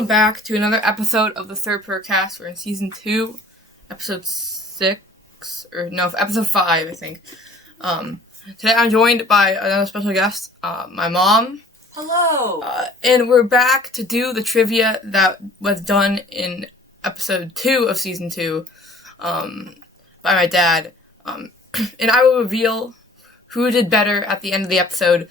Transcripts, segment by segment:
welcome back to another episode of the Sir Purrcast. We're in season 2, episode 5, I think. Today I'm joined by another special guest, my mom. Hello! And we're back to do the trivia that was done in episode 2 of season 2 by my dad. And I will reveal who did better at the end of the episode.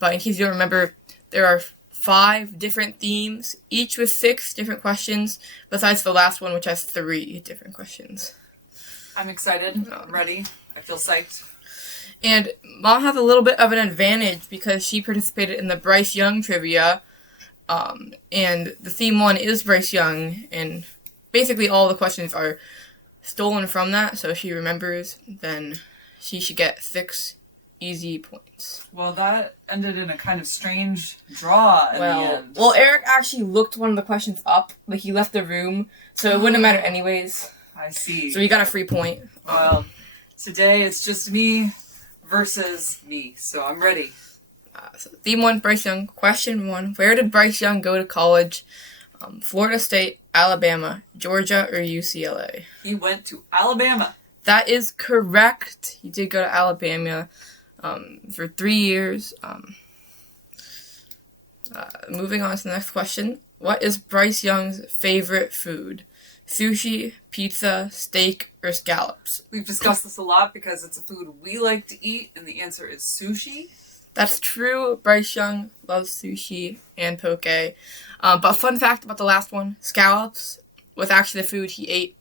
But in case you don't remember, there are 5 different themes, each with 6 different questions, besides the last one, which has 3 different questions. I'm excited. I'm ready. I feel psyched. And Mom has a little bit of an advantage because she participated in the Bryce Young trivia. And the theme one is Bryce Young, and basically all the questions are stolen from that, so if she remembers, then she should get 6 easy points. Well, that ended in a kind of strange draw in the end. Well, Eric actually looked one of the questions up, but he left the room, so it wouldn't matter anyways. I see. So he got a free point. Well, today it's just me versus me, so I'm ready. So theme 1, Bryce Young. Question 1, where did Bryce Young go to college? Florida State, Alabama, Georgia, or UCLA? He went to Alabama. That is correct. He did go to Alabama for 3 years. Moving on to the next question. What is Bryce Young's favorite food? Sushi, pizza, steak, or scallops? We've discussed this a lot because it's a food we like to eat, and the answer is sushi. That's true. Bryce Young loves sushi and poke. But fun fact about the last one, scallops was actually the food he ate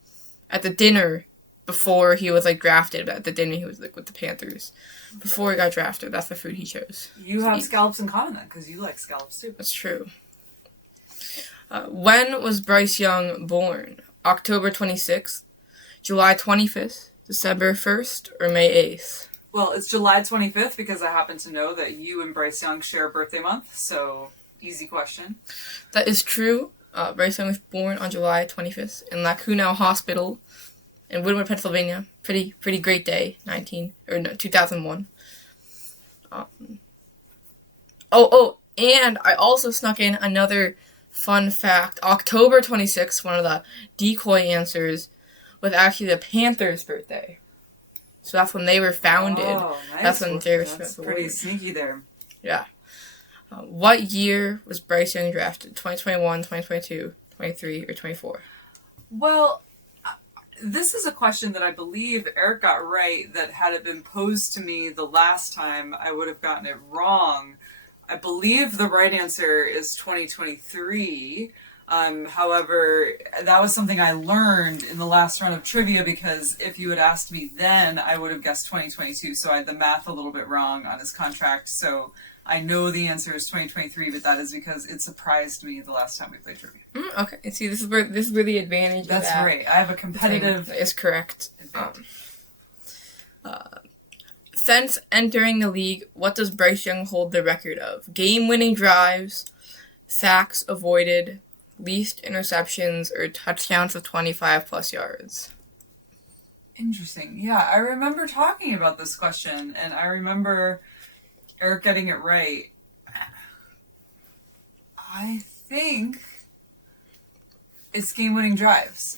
at the dinner before he was drafted. But at the dinner he was with the Panthers. Before he got drafted, that's the food he chose. You have scallops in common then, because you like scallops too. That's true. When was Bryce Young born? October 26th, July 25th, December 1st, or May 8th? Well, it's July 25th because I happen to know that you and Bryce Young share a birthday month, so easy question. That is true. Bryce Young was born on July 25th in Lacunau Hospital in Woodward, Pennsylvania. Pretty great day, 2001. And I also snuck in another fun fact. October 26th, one of the decoy answers, was actually the Panthers' birthday. So that's when they were founded. Oh, nice. That's when they were That's pretty sneaky there. Yeah. What year was Bryce Young drafted? 2021, 2022, 23, or 24? Well, this is a question that I believe Eric got right, that had it been posed to me the last time, I would have gotten it wrong. I believe the right answer is 2023. However, that was something I learned in the last round of trivia, because if you had asked me then, I would have guessed 2022. So I had the math a little bit wrong on his contract. So I know the answer is 2023, but that is because it surprised me the last time we played trivia. Okay. And see, this is where the advantage. That's right. I have a competitive. Is correct. Since entering the league, what does Bryce Young hold the record of? Game-winning drives, sacks avoided, least interceptions, or touchdowns of 25-plus yards? Interesting. Yeah, I remember talking about this question, and I remember Eric getting it right. I think it's game-winning drives.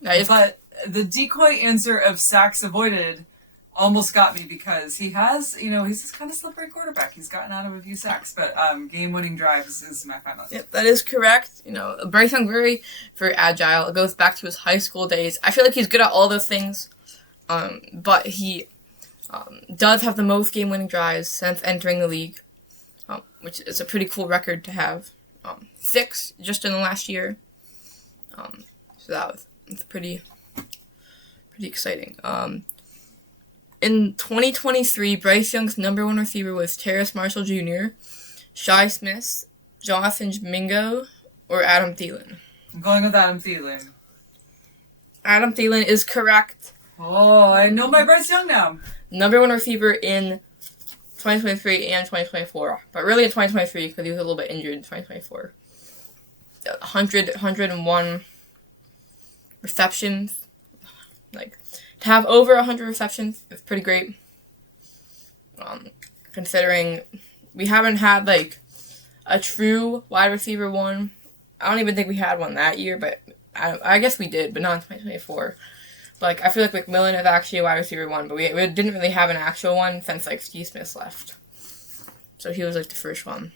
But the decoy answer of sacks avoided almost got me, because he has, he's this kind of slippery quarterback. He's gotten out of a few sacks, but game-winning drives is my final answer. Yep, that is correct. Bryce Young very agile. It goes back to his high school days. I feel like he's good at all those things, but he does have the most game-winning drives since entering the league, which is a pretty cool record to have. 6 just in the last year. So it's pretty exciting. In 2023, Bryce Young's number 1 receiver was Terrace Marshall Jr., Shi Smith, Jonathan Mingo, or Adam Thielen. I'm going with Adam Thielen. Adam Thielen is correct. Oh, I know my Bryce Young now. Number 1 receiver in 2023 and 2024. But really in 2023, because he was a little bit injured in 2024. 101 receptions. To have over 100 receptions is pretty great. Considering we haven't had a true wide receiver one I don't even think we had one that year, but I guess we did, but not in 2024. But, like, I feel like McMillan is actually a wide receiver one, but we didn't really have an actual one since, like, Steve Smith left. So he was, like, the first one.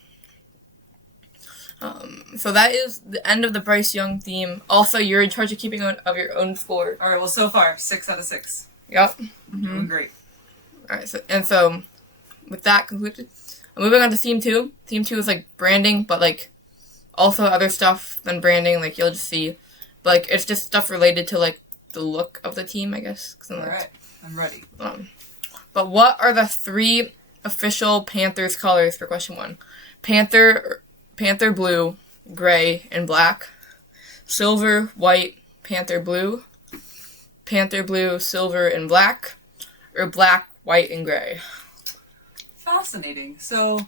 So that is the end of the Bryce Young theme. Also, you're in charge of keeping of your own score. All right, well, so far, 6 out of 6. Yep. Doing great. All right, so with that concluded, moving on to theme 2. Theme 2 is, like, branding, but, like, also other stuff than branding, like, you'll just see. But, like, it's just stuff related to, like, the look of the team, I guess. All right, I'm ready. But what are the 3 official Panthers colors for question 1? Panther blue, gray, and black. Silver, white, Panther blue, silver, and black. Or black, white, and gray. Fascinating. So,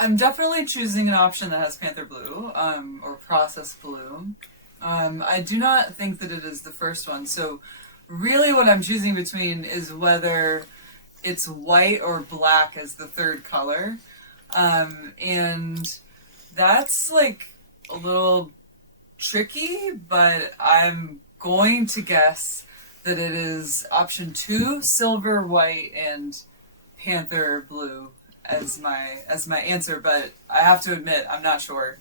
I'm definitely choosing an option that has Panther blue, or processed blue. I do not think that it is the first one. So, really what I'm choosing between is whether it's white or black as the third color. And that's, like, a little tricky, but I'm going to guess that it is option 2, silver, white, and Panther blue as my answer, but I have to admit, I'm not sure.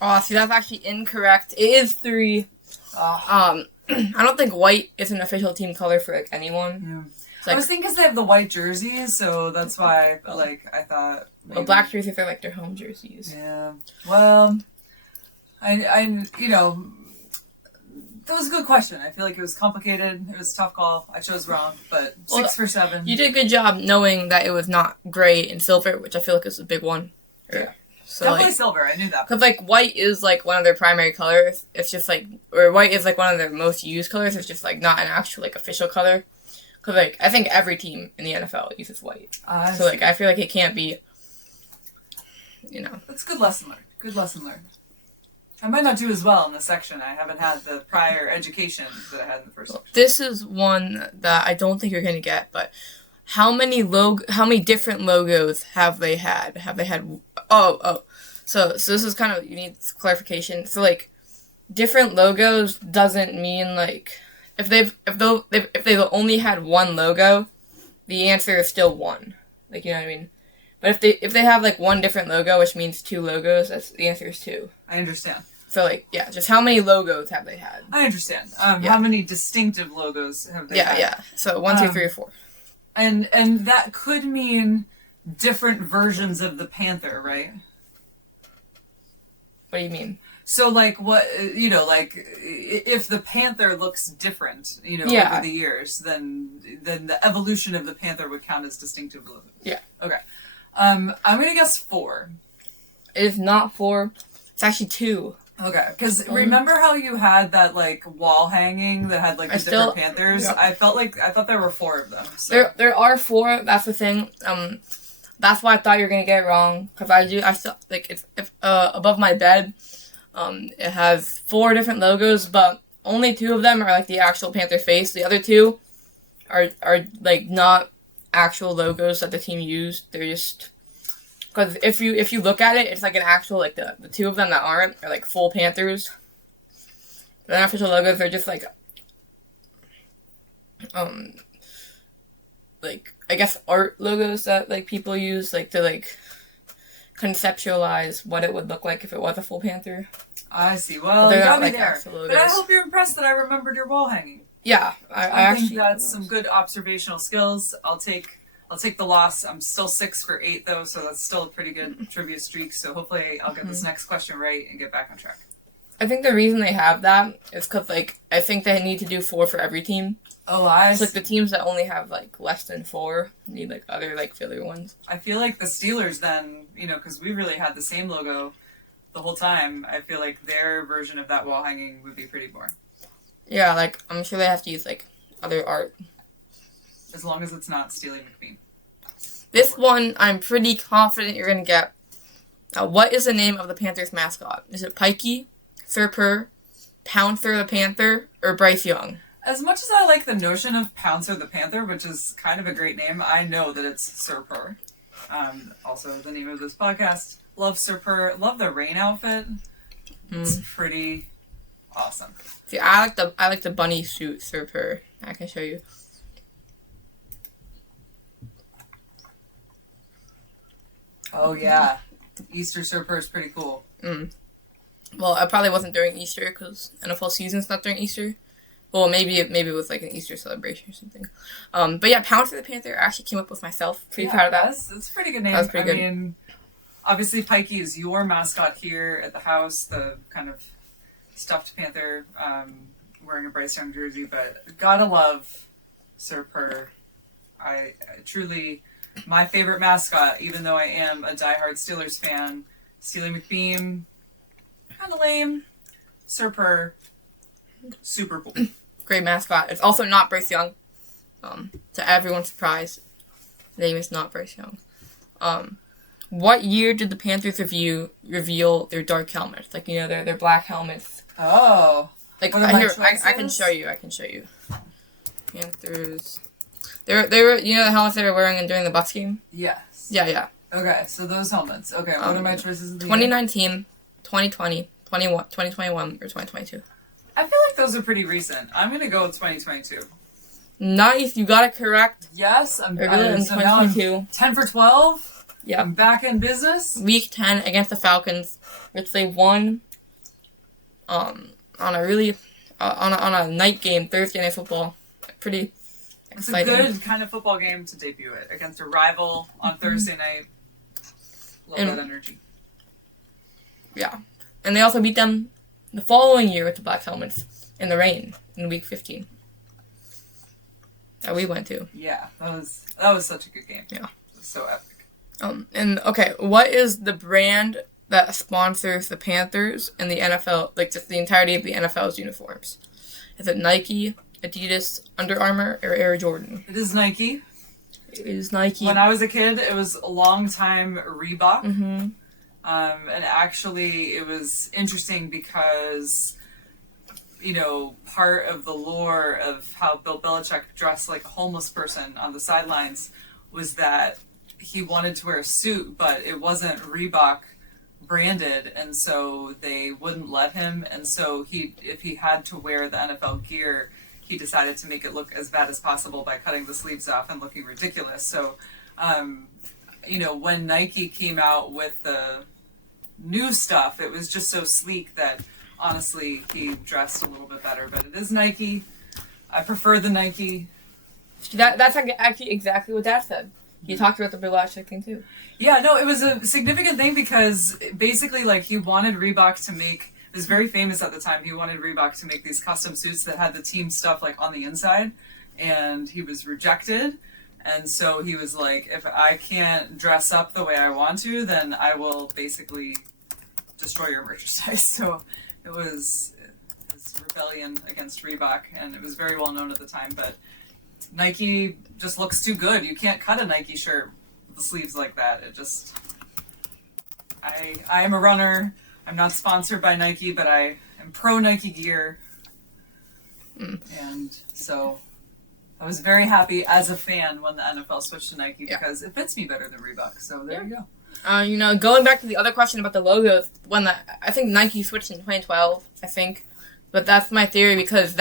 Oh, see, that's actually incorrect. It is 3. I don't think white is an official team color for, like, anyone. Yeah. Like, I was thinking because they have the white jerseys, so that's why, like, I thought maybe. Well, black jerseys are, like, their home jerseys. Yeah. Well, I you know, that was a good question. I feel like it was complicated. It was a tough call. I chose wrong, but 6 for 7. You did a good job knowing that it was not gray and silver, which I feel like is a big one. Yeah. So, definitely like, silver. I knew that. Because, like, white is, like, one of their primary colors. It's just, like, or white is, like, one of their most used colors. It's just, like, not an actual, like, official color. Because, like, I think every team in the NFL uses white. So, like, I feel like it can't be, you know. That's a good lesson learned. Good lesson learned. I might not do as well in this section. I haven't had the prior education that I had in the first section. This is one that I don't think you're going to get, but how many different logos have they had? So this is kind of, you need clarification. So, like, different logos doesn't mean, like, if they've only had one logo, the answer is still 1. Like, you know what I mean? But if they have, like, one different logo, which means 2 logos, the answer is 2. I understand. So, like, yeah, just how many logos have they had? I understand. How many distinctive logos have they had? Yeah. So 1, 2, 3, or 4. And that could mean different versions of the Panther, right? What do you mean? So, like, what, you know, like, if the Panther looks different, you know, over the years, then the evolution of the Panther would count as distinctive logos. Yeah. Okay. I'm going to guess 4. It is not 4. It's actually 2. Okay, because remember how you had that, like, wall hanging that had, like, the different Panthers? Yep. I thought there were 4 of them. So. There are 4, that's the thing. That's why I thought you were going to get it wrong, because I still, like, it's above my bed, it has 4 different logos, but only 2 of them are, like, the actual Panther face. The other 2 are like, not actual logos that the team used. They're just... Because if you look at it, it's like an actual, like, the 2 of them that aren't are, like, full Panthers. The unofficial logos are just, like, I guess art logos that, like, people use, like, to, like, conceptualize what it would look like if it was a full Panther. I see. Well, you got me there. But I hope you're impressed that I remembered your wall hanging. Yeah. I think that's some good observational skills. I'll take the loss. I'm still 6 for 8, though, so that's still a pretty good trivia streak. So hopefully I'll get this next question right and get back on track. I think the reason they have that is because, like, I think they need to do 4 for every team. Oh, I see. So, like, the teams that only have, like, less than 4 need, like, other, like, filler ones. I feel like the Steelers then, you know, because we really had the same logo the whole time, I feel like their version of that wall hanging would be pretty boring. Yeah, like, I'm sure they have to use, like, other art. As long as it's not Steely McBean. This one, I'm pretty confident you're going to get. What is the name of the Panthers mascot? Is it Pikey, Sir Purr, Pouncer the Panther, or Bryce Young? As much as I like the notion of Pouncer the Panther, which is kind of a great name, I know that it's Sir Purr. Also, the name of this podcast. Love Sir Purr. Love the rain outfit. It's pretty awesome. See, I like the bunny suit, Sir Purr. I can show you. Oh yeah, Easter Sir Purr is pretty cool. Well, I probably wasn't during Easter because NFL season's not during Easter. Well, maybe it was like an Easter celebration or something. But yeah, Pouncer the Panther I actually came up with myself. Pretty proud of that. That's a pretty good name. That was pretty good. I mean, obviously Pikey is your mascot here at the house, the kind of stuffed panther wearing a Bryce Young jersey, but gotta love Sir Purr. I truly, my favorite mascot, even though I am a diehard Steelers fan. Steely McBeam, kind of lame. Sir Purr, super cool. Great mascot. It's also not Bryce Young. To everyone's surprise, the name is not Bryce Young. What year did the Panthers reveal their dark helmets? Like, you know, their black helmets. Oh. Like, I can show you. Panthers. They were, you know, the helmets they were wearing during the Bucs game? Yes. Yeah. Okay, so those helmets. Okay, what are my choices of the 2019, 2020, 2021, or 2022. I feel like those are pretty recent. I'm going to go with 2022. Nice, you got it correct. Yes, in 2022. 10 for 12. Yeah. I'm back in business. Week 10 against the Falcons, which they won on a really on a night game, Thursday Night Football. Pretty exciting. It's a good kind of football game to debut it against a rival on Thursday night. Love that energy. Yeah. And they also beat them the following year with the black helmets in the rain in week 15 that we went to. Yeah, that was such a good game. Yeah. It was so epic. And okay, what is the brand that sponsors the Panthers and the NFL, like just the entirety of the NFL's uniforms? Is it Nike, Adidas, Under Armour, or Air Jordan? It is Nike. It is Nike. When I was a kid, it was a long time Reebok. Mm-hmm. And actually, it was interesting because, you know, part of the lore of how Bill Belichick dressed like a homeless person on the sidelines was that he wanted to wear a suit, but it wasn't Reebok branded, and so they wouldn't let him. And so if he had to wear the NFL gear, he decided to make it look as bad as possible by cutting the sleeves off and looking ridiculous. So, you know, when Nike came out with the new stuff, it was just so sleek that honestly he dressed a little bit better. But it is Nike. I prefer the Nike. That's actually exactly what Dad said. He talked about the Bill Belichick thing too. Yeah, no, it was a significant thing because basically, like, he wanted Reebok to make. It was very famous at the time. He wanted Reebok to make these custom suits that had the team stuff like on the inside, and he was rejected. And so he was like, if I can't dress up the way I want to, then I will basically destroy your merchandise. So it was his rebellion against Reebok, and it was very well known at the time. But Nike just looks too good. You can't cut a Nike shirt with the sleeves like that. It just... I am a runner. I'm not sponsored by Nike, but I am pro Nike gear. And so I was very happy as a fan when the NFL switched to Nike because it fits me better than Reebok. So there you go. You know, going back to the other question about the logos, I think Nike switched in 2012, I think. But that's my theory because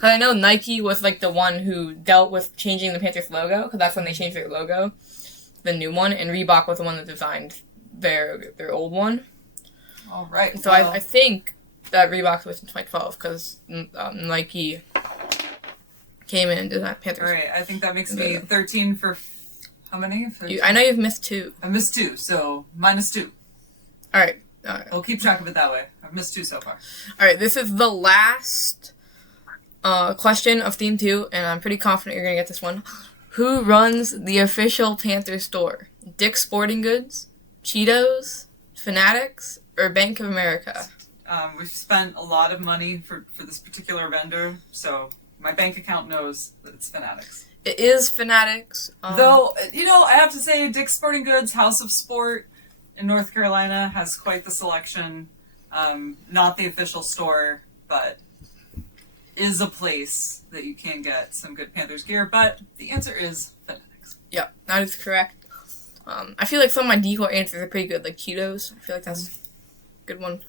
I know Nike was like the one who dealt with changing the Panthers logo because that's when they changed their logo, the new one, and Reebok was the one that designed their old one. All right. So I think that Reebok was in 2012 because Nike came in and designed Panthers. All right. I think that makes me 13 for how many? I know you've missed 2. I missed 2, so -2. All right. We'll keep track of it that way. I've missed 2 so far. All right. This is the last question of Theme 2, and I'm pretty confident you're going to get this one. Who runs the official Panthers store? Dick's Sporting Goods, Cheetos, Fanatics, or Bank of America? We've spent a lot of money for this particular vendor, so my bank account knows that it's Fanatics. It is Fanatics. Though, you know, I have to say Dick's Sporting Goods, House of Sport in North Carolina has quite the selection. Not the official store, but is a place that you can get some good Panthers gear. But the answer is Fanatics. Yeah, that is correct. I feel like some of my decoy answers are pretty good, like Cheetos. I feel like that's a good one.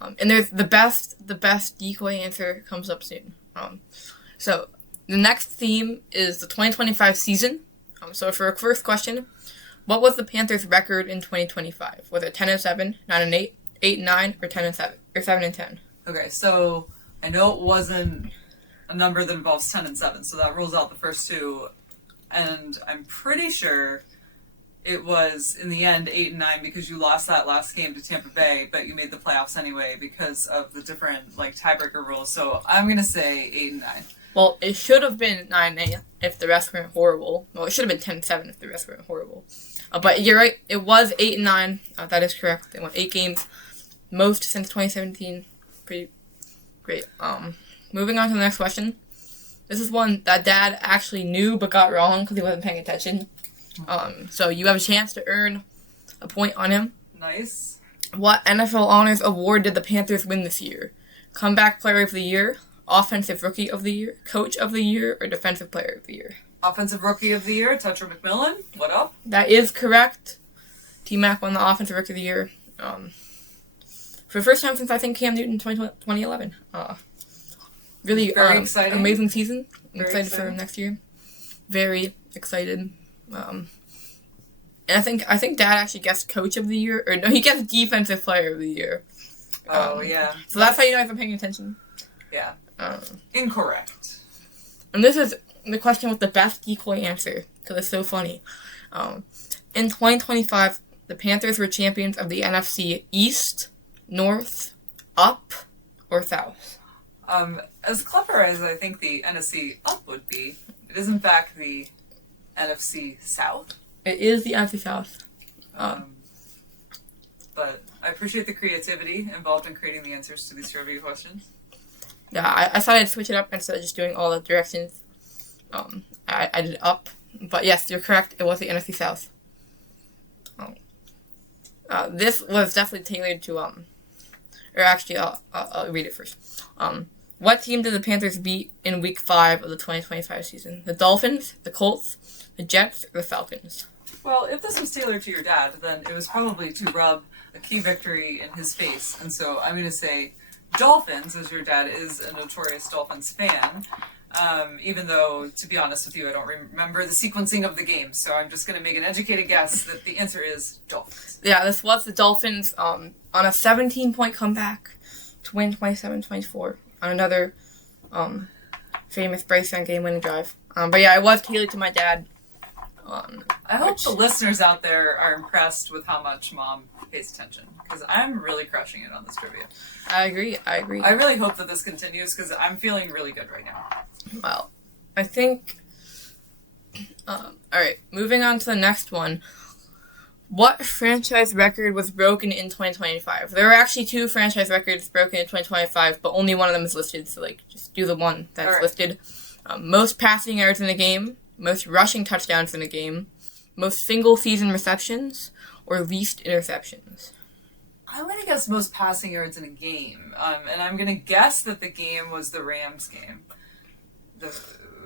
And there's the best decoy answer comes up soon. So the next theme is the 2025 season. So for our first question, what was the Panthers' record in 2025? Was it 10-7, 9-8, 8-9, or 10-7, or 7-10? Okay, so I know it wasn't a number that involves 10 and 7, so that rules out the first two. And I'm pretty sure it was, in the end, 8 and 9 because you lost that last game to Tampa Bay, but you made the playoffs anyway because of the different tiebreaker rules. So I'm going to say 8 and 9. Well, it should have been 9-8 if the rest weren't horrible. Well, it should have been 10-7 if the rest weren't horrible. But you're right, it was 8 and 9. That is correct. They won 8 games, most since 2017. Pretty great. Moving on to the next question. This is one that Dad actually knew but got wrong because he wasn't paying attention. So you have a chance to earn a point on him. Nice. What NFL Honors Award did the Panthers win this year? Comeback Player of the Year, Offensive Rookie of the Year, Coach of the Year, or Defensive Player of the Year? Offensive Rookie of the Year, Tetra McMillan. What up? That is correct. T-Mac won the Offensive Rookie of the Year. For the first time since I think Cam Newton 2011. Really very exciting. Amazing season. I'm Very excited for next year. Very excited. And I think Dad actually guessed Coach of the Year, or no, he guessed Defensive Player of the Year. Yeah. So that's how you know I've been paying attention. Yeah. Incorrect. And this is the question with the best decoy answer, because it's so funny. In 2025, the Panthers were champions of the NFC East, North, Up, or South. As clever as I think the NFC Up would be, it is in fact the NFC South. It is the NFC South. But I appreciate the creativity involved in creating the answers to these trivia questions. Yeah, I thought I'd switch it up instead of just doing all the directions. I did Up. But yes, you're correct. It was the NFC South. This was definitely tailored to, or actually, I'll read it first. What team did the Panthers beat in Week 5 of the 2025 season? The Dolphins, the Colts, the Jets, or the Falcons? Well, if this was tailored to your dad, then it was probably to rub a key victory in his face. And so I'm going to say Dolphins, as your dad is a notorious Dolphins fan. Even though, to be honest with you, I don't remember the sequencing of the game. So I'm just going to make an educated guess that the answer is Dolphins. Yeah, this was the Dolphins on a 17-point comeback to win 27-24 on another famous Bryce Young game-winning drive. But yeah, it was tailored to my dad. I hope the listeners out there are impressed with how much Mom pays attention, because I'm really crushing it on this trivia. I agree. I really hope that this continues, because I'm feeling really good right now. Well, I think... Alright, moving on to the next one. What franchise record was broken in 2025? There are actually 2 franchise records broken in 2025, but only one of them is listed, so just do the one that's listed. Most passing yards in a game, most rushing touchdowns in a game, most single-season receptions, or least interceptions. I'm going to guess most passing yards in a game, and I'm going to guess that the game was the Rams game.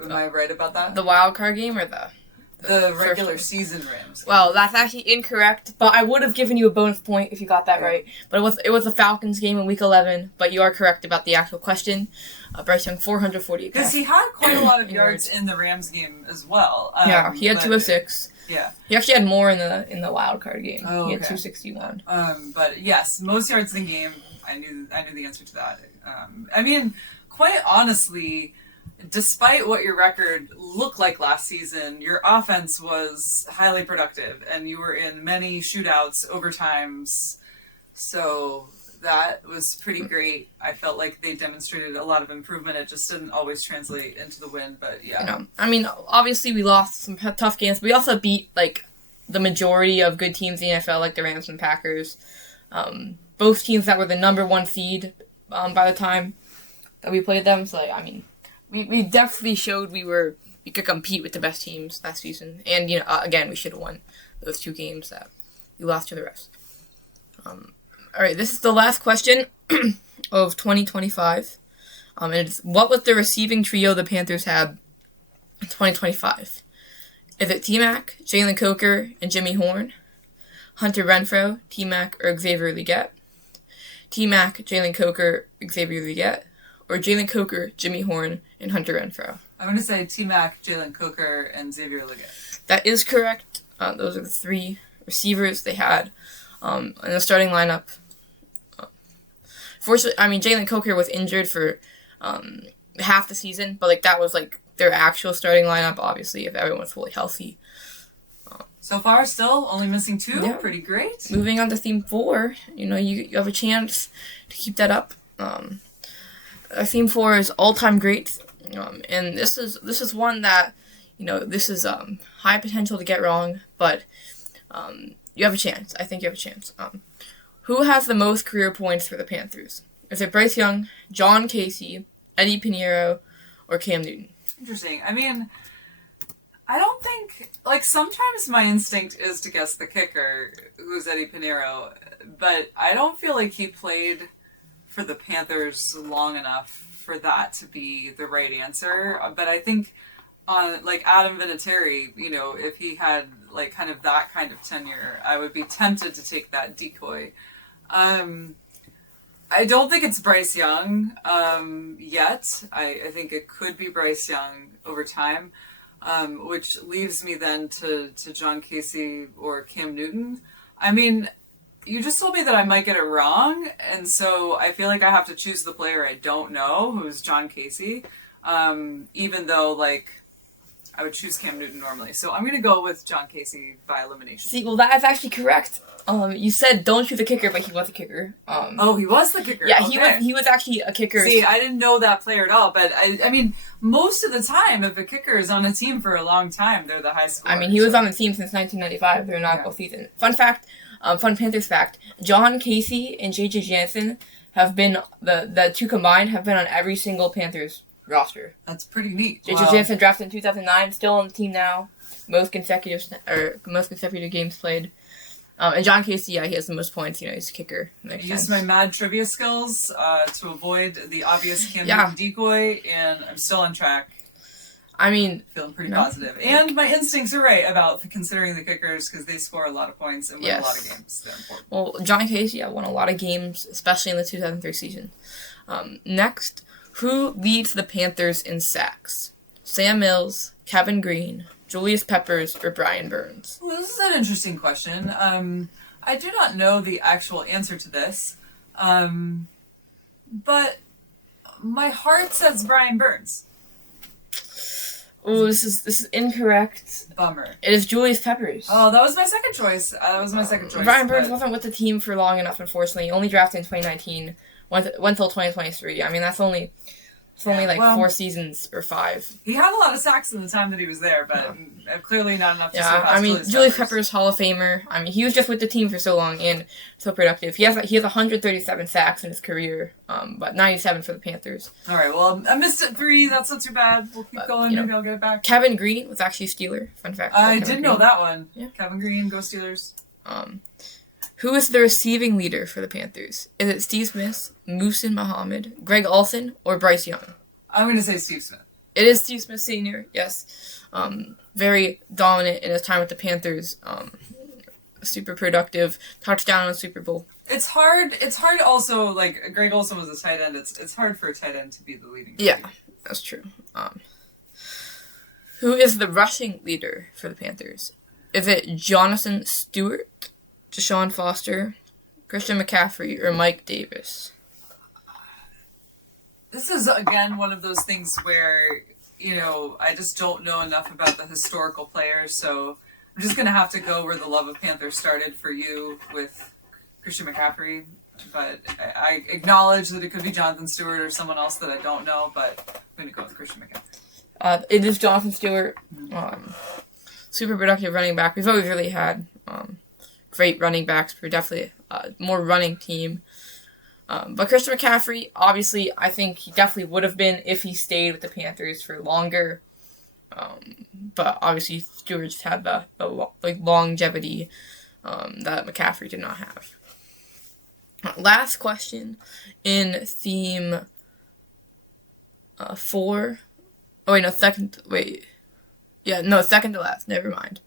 Am I right about that? The wild card game or the regular season Rams game? Well, that's actually incorrect, but I would have given you a bonus point if you got that right. But it was the Falcons game in Week 11, but you are correct about the actual question. Bryce Young, 448 because he had quite a lot of yards in the Rams game as well. Yeah, he had 206. Yeah, he actually had more in the wild card game. Oh, he had 261. But yes, most yards in the game. I knew the answer to that. I mean, quite honestly, despite what your record looked like last season, your offense was highly productive, and you were in many shootouts, overtimes. So that was pretty great. I felt like they demonstrated a lot of improvement. It just didn't always translate into the win, but yeah. I mean, obviously we lost some tough games, but we also beat, the majority of good teams in the NFL, like the Rams and Packers. Both teams that were the number 1 seed by the time that we played them. So, we definitely showed we could compete with the best teams last season. And, again, we should have won those 2 games that we lost to the rest. Alright, this is the last question of 2025. It's what was the receiving trio the Panthers had in 2025? Is it T-Mac, Jalen Coker, and Jimmy Horn? Hunter Renfrow, T-Mac, or Xavier Legette? T-Mac, Jalen Coker, Xavier Leggett, or Jalen Coker, Jimmy Horn, and Hunter Renfrow? I'm going to say T-Mac, Jalen Coker, and Xavier Leggett. That is correct. Those are the three receivers they had in the starting lineup. Fortunately, I mean, Jalen Coker was injured for half the season, but that was their actual starting lineup, obviously, if everyone was fully healthy. So far, still only missing 2. Yeah. Pretty great. Moving on to theme 4, you have a chance to keep that up. Theme 4 is all-time great, and this is one that this is high potential to get wrong, but you have a chance. I think you have a chance. Who has the most career points for the Panthers? Is it Bryce Young, John Casey, Eddie Pinheiro, or Cam Newton? Interesting. I mean, I don't think, sometimes my instinct is to guess the kicker, who's Eddie Pinheiro, but I don't feel like he played for the Panthers long enough for that to be the right answer. But I think, Adam Vinatieri, if he had, kind of that kind of tenure, I would be tempted to take that decoy. I don't think it's Bryce Young yet. I think it could be Bryce Young over time, which leaves me then to John Casey or Cam Newton. I mean, you just told me that I might get it wrong, and so I feel like I have to choose the player I don't know, who's John Casey, even though, I would choose Cam Newton normally. So I'm going to go with John Casey by elimination. See, well, that is actually correct. You said don't choose a kicker, but he was a kicker. He was the kicker. Yeah, okay. he was actually a kicker. See, I didn't know that player at all, but I mean, most of the time, if a kicker is on a team for a long time, they're the high scorer. I mean, he was on the team since 1995. They're not both season. Fun fact, fun Panthers fact: John Casey and J.J. Jansen have been the two combined have been on every single Panthers roster. That's pretty neat. J.J. Jansen drafted in 2009, still on the team now. Most consecutive games played. And John Casey, he has the most points. He's a kicker. I used my mad trivia skills to avoid the obvious Cam Newton decoy, and I'm still on track. I mean, feeling pretty positive. And my instincts are right about considering the kickers because they score a lot of points and win a lot of games. They're important. Well, John Casey won a lot of games, especially in the 2003 season. Next, who leads the Panthers in sacks? Sam Mills, Kevin Green, Julius Peppers, or Brian Burns? Well, this is an interesting question. I do not know the actual answer to this, but my heart says Brian Burns. Oh, this is incorrect. Bummer. It is Julius Peppers. Oh, that was my second choice. Brian Burns wasn't with the team for long enough, unfortunately. Only drafted in 2019. Went till 2023. I mean, that's only 4 seasons or 5. He had a lot of sacks in the time that he was there, but clearly not enough to surpass I mean, Julius Peppers. Peppers, Hall of Famer. I mean, he was just with the team for so long and so productive. He has 137 sacks in his career, but 97 for the Panthers. All right, well, I missed it 3. That's not too bad. We'll keep going. Maybe I'll get it back. Kevin Green was actually a Steeler. Fun fact. I did know that one. Yeah. Kevin Green, go Steelers. Who is the receiving leader for the Panthers? Is it Steve Smith, Muhsin Muhammad, Greg Olsen, or Bryce Young? I'm going to say Steve Smith. It is Steve Smith Sr., yes. Very dominant in his time with the Panthers. Super productive. Touchdown in the Super Bowl. It's hard also, Greg Olsen was a tight end. It's hard for a tight end to be the leading receiver. Yeah, that's true. Who is the rushing leader for the Panthers? Is it Jonathan Stewart, Deshaun Foster, Christian McCaffrey, or Mike Davis? This is, again, one of those things where, I just don't know enough about the historical players, so I'm just going to have to go where the love of Panthers started for you with Christian McCaffrey. But I acknowledge that it could be Jonathan Stewart or someone else that I don't know, but I'm going to go with Christian McCaffrey. It is Jonathan Stewart. Super productive running back. We've always really had great running backs. We're definitely a more running team. But Christian McCaffrey, obviously, I think he definitely would have been if he stayed with the Panthers for longer. But obviously, Stewart just had the longevity that McCaffrey did not have. Last question in theme 4. Oh, wait, no, second. Wait. Yeah, no, second to last. Never mind.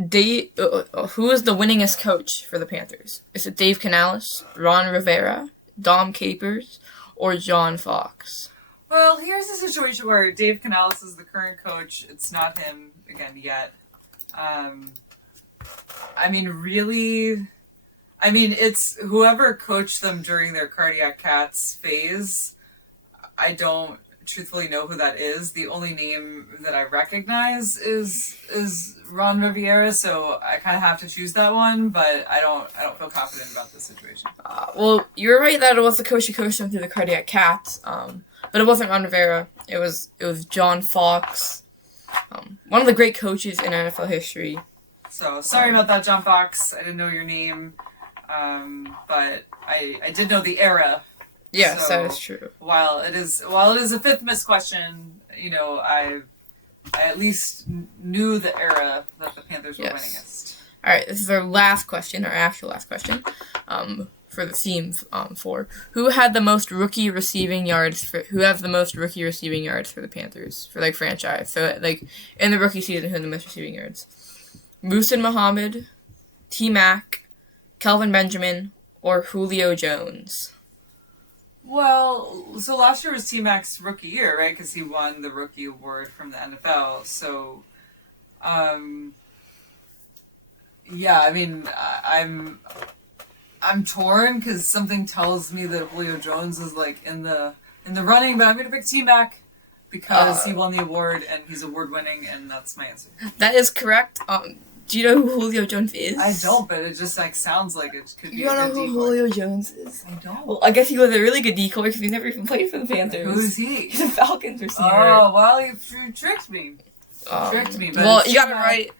Who is the winningest coach for the Panthers? Is it Dave Canales, Ron Rivera, Dom Capers, or John Fox? Well, here's a situation where Dave Canales is the current coach. It's not him again yet. It's whoever coached them during their cardiac cats phase. I don't truthfully know who that is. The only name that I recognize is Ron Riviera, so I kind of have to choose that one, but I don't feel confident about this situation. Well, you're right that it was the coach who coached them through the cardiac cats, but it wasn't Ron Rivera. It was John Fox, one of the great coaches in NFL history. So sorry about that, John Fox. I didn't know your name, but I did know the era. Yes, so that is true. While it is a fifth miss question, I at least knew the era that the Panthers were winningest. All right, this is our last question, our actual last question, for the theme for who had the most rookie receiving yards for the Panthers for franchise. So in the rookie season, who had the most receiving yards? Muhsin Muhammad, T-Mac, Kelvin Benjamin, or Julio Jones? Well, so last year was T-Mac's rookie year, right? Because he won the rookie award from the NFL. So, I'm torn because something tells me that Julio Jones is in the running, but I'm gonna pick T-Mac because he won the award and he's award winning, and that's my answer. That is correct. Do you know who Julio Jones is? I don't, but it just sounds like it could be. You don't know who Julio Jones is? I don't. Well, I guess he was a really good decoy because he never even played for the Panthers. Who is he? He's a Falcons receiver. Oh, well, you tricked me. But you got it right.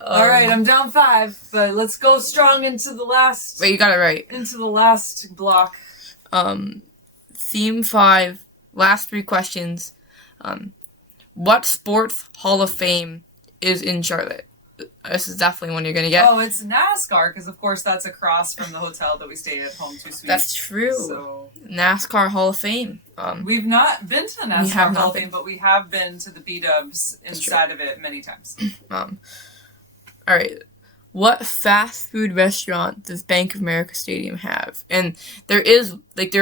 All right, I'm down 5, but let's go strong into the last. Wait, you got it right. Into the last block. Theme 5, last 3 questions. What sports Hall of Fame is in Charlotte? This is definitely one you're going to get. Oh, it's NASCAR, because of course that's across from the hotel that we stayed at, Home 2 Suites. That's true. So, NASCAR Hall of Fame. We've not been to the NASCAR Hall of Fame, but we have been to the B-dubs inside of it many times. All right. What fast food restaurant does Bank of America Stadium have? And there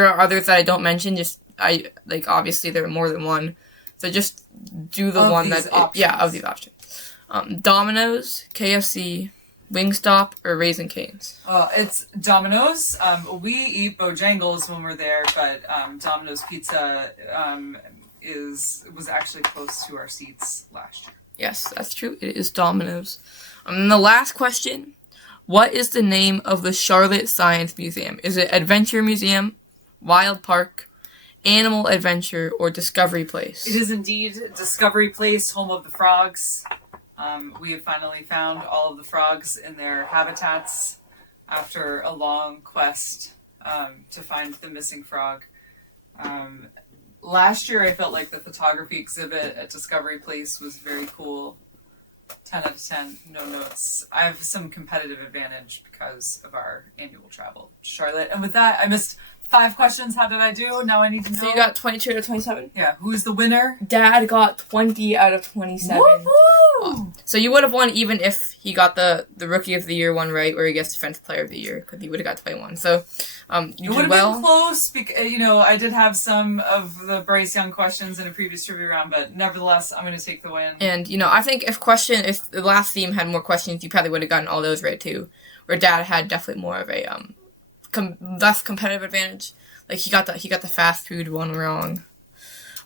are others that I don't mention. Obviously there are more than one. So just do the one that... of these options. Domino's, KFC, Wingstop, or Raising Cane's? It's Domino's. We eat Bojangles when we're there, but Domino's Pizza was actually close to our seats last year. Yes, that's true. It is Domino's. And the last question, what is the name of the Charlotte Science Museum? Is it Adventure Museum, Wild Park, Animal Adventure, or Discovery Place? It is indeed Discovery Place, home of the frogs. We have finally found all of the frogs in their habitats after a long quest to find the missing frog. Last year I felt like the photography exhibit at Discovery Place was very cool. 10 out of 10, no notes. I have some competitive advantage because of our annual travel to Charlotte. And with that, I missed 5 questions. How did I do? Now I need to know. So you got 22 out of 27? Yeah. Who's the winner? Dad got 20 out of 27. Woohoo! So you would have won even if he got the Rookie of the Year one right, or he gets Defensive Player of the Year, because he would have got to play one. So you did well. It would have been close, because, I did have some of the Bryce Young questions in a previous trivia round, but nevertheless, I'm going to take the win. And, I think if the last theme had more questions, you probably would have gotten all those right, too. Where Dad had definitely more of a less competitive advantage. Like, he got the fast food one wrong.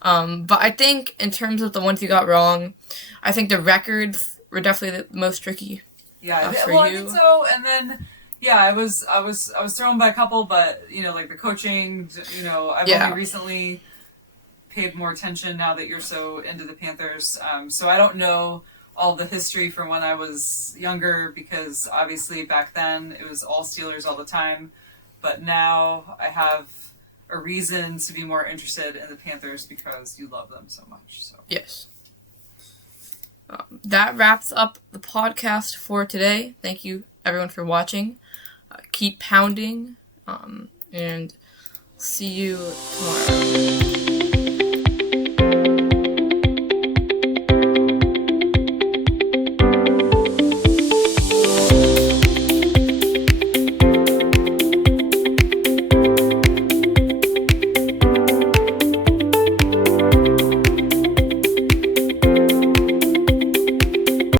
But I think in terms of the ones you got wrong, I think the records were definitely the most tricky. Yeah, for you. I think so. And then, I was thrown by a couple, but the coaching. I've only recently paid more attention now that you're so into the Panthers. So I don't know all the history from when I was younger, because obviously back then it was all Steelers all the time. But now I have a reason to be more interested in the Panthers because you love them so much. So yes. That wraps up the podcast for today. Thank you, everyone, for watching. Keep pounding, and see you tomorrow.